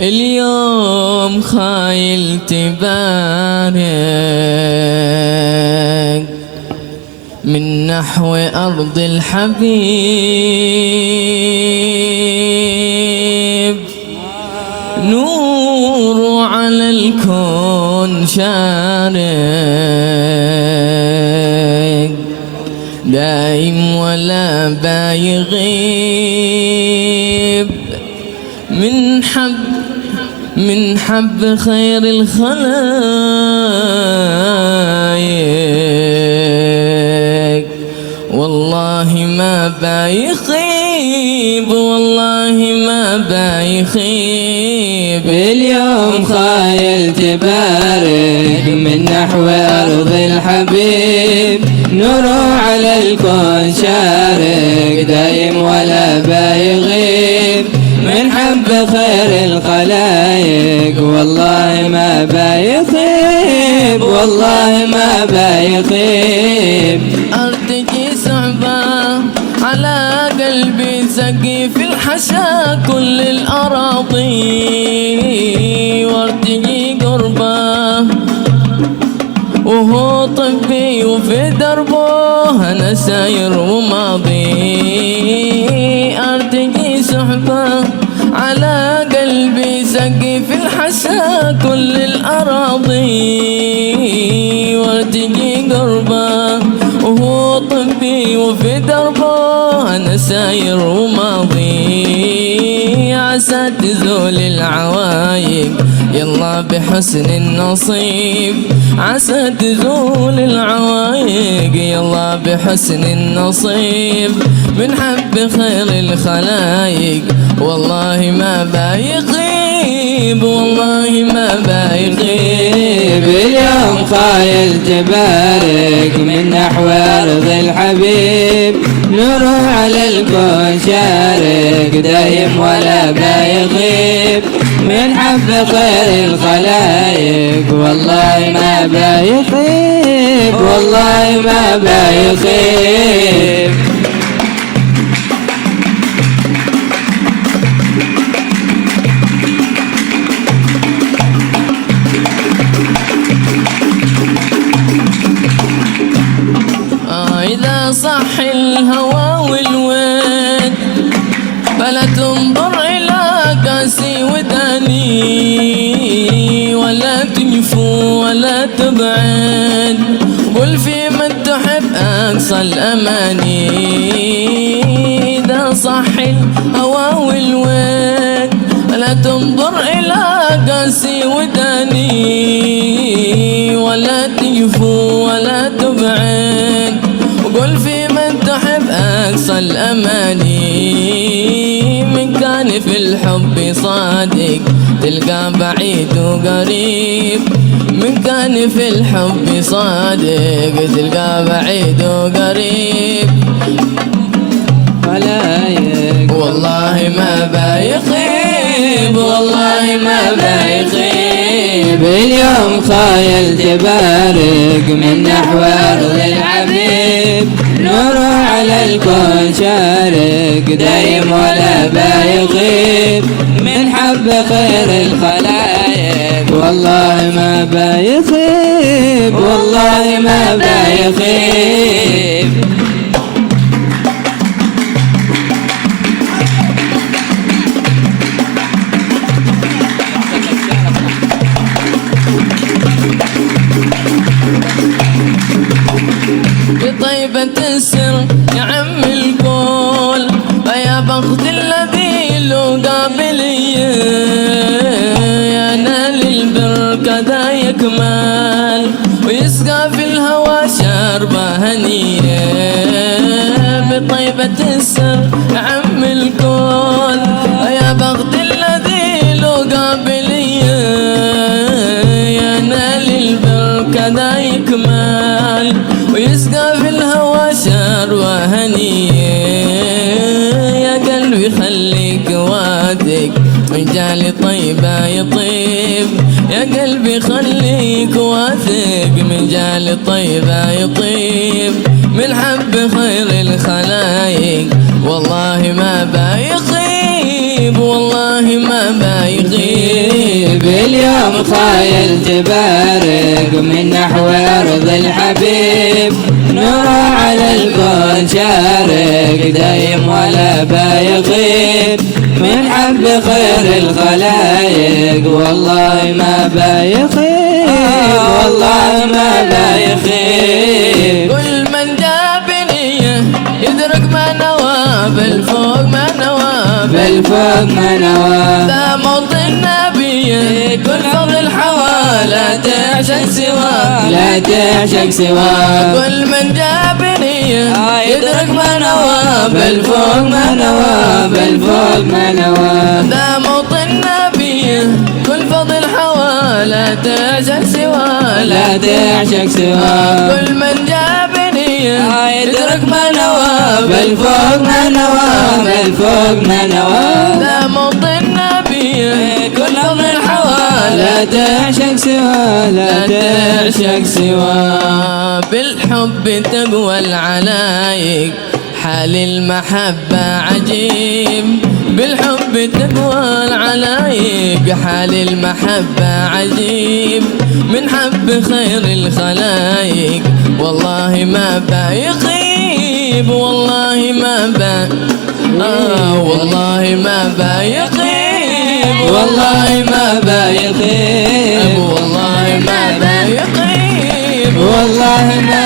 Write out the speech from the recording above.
اليوم خايل تبارك من نحو أرض الحبيب، نور على الكون شارق، دايم ولا بايغيب، من حب خير الخلايق، والله ما بايخيب، والله ما بايخيب. اليوم خايل تبارك من نحو أرض الحبيب، نور على الكون شارق، دايم ولا بايغيب، من حب خير الخلايق، والله ما بايخيب، والله ما بايخيب. أرتجي صعبة على قلبي، سقي في الحشا كل الأراضي، وارتجي قربه وهو طبي، وفي دربه أنا ساير وماضي. أرتجي صحبة على قلبي، سقي في الحشا كل الأراضي، وارتجي قربه وهو طبي، وفي دربه أنا ساير وماضي. عسى تزول العوايق يلا بحسن النصيب، عسى تزول العوايق يلا بحسن النصيب، من حب خير الخلايق، والله ما بايغيب، والله ما بايغيب. اليوم خايل تبارك من نحو أرض الحبيب، نور على الكون شارق، دايم ولا بايغيب، من حب خير الخلايق، والله ما بايخيب، والله ما بايخيب. إذا صح الهوى والود فلا تنظر إلى قاسي وداني، ولا تجفو ولا تبعد، قل في من تحب أقصى الأماني. إذا صح الهوى والود فلا تنظر إلى قاسي وداني، ولا تجفو ولا تبعد، وقل في من تحب أقصى الأماني. من كان في الحب صادق تلقى بعيد وقريب، من كان في الحب صادق تلقى بعيد وقريب. خلايق والله ما بايخيب، والله ما بايخيب. اليوم خايل تبارك من نحو أرض الحبيب، نور على الكون شارق، دايم ولا بايغيب، من حب خير الخلايق، والله ما بايخيب، والله ما بايخيب. بطيبة السر يا عم القول، فيا بخت الذي له قابلية، يا نال البر كذا يكمل، ويسقى في الهوى شربة هنية. بطيبة السر يا عم القول، فيا بخت الذي له قابلية، يا نال البر كذا يكمل، ويسقى في الهوى شروة هنية. يا قلبي خليك واثق من جال طيبة يطيب، يا قلبي خليك واثق من جال طيبة يطيب، من حب خير الخلايق، والله ما بايخيب، والله ما بايخيب. الخايل تبارق من نحو أرض الحبيب، نوره على الكون شارق دايم ولا بايغيب، من حب خير الخلايق والله ما بايخيب، والله ما بايخيب. كل من جاب نية يدرك ما نوى، بالفوق ما نوى، بالفوق ما نوى. ذا موطن نبيه كل فضل حوى، لا تعشق سواه، لا تعشق سواه. كل من جاب نية يدرك ما نوى، بالفوق ما نوى، بالفوق ما نوى. ذا موطن نبيه كل فضل حوى، لا تعشق سواه، لا تعشق سواه. كل من جاب نية يدرك ما نوى، بالفوق ما نوى، بالفوق ما نوى. ذا موطن نبيه كل فضل حوى، لا تعشق سواه، لا تعشق سواه. بالحب تقوى العلايق، حال المحبة عجيب، بالحب تقوى العلايق، حال المحبة عجيب، من حب خير الخلايق والله ما بايخيب، والله ما والله ما بايخيب، والله ما بايخيب، والله ما بايخيب، والله ما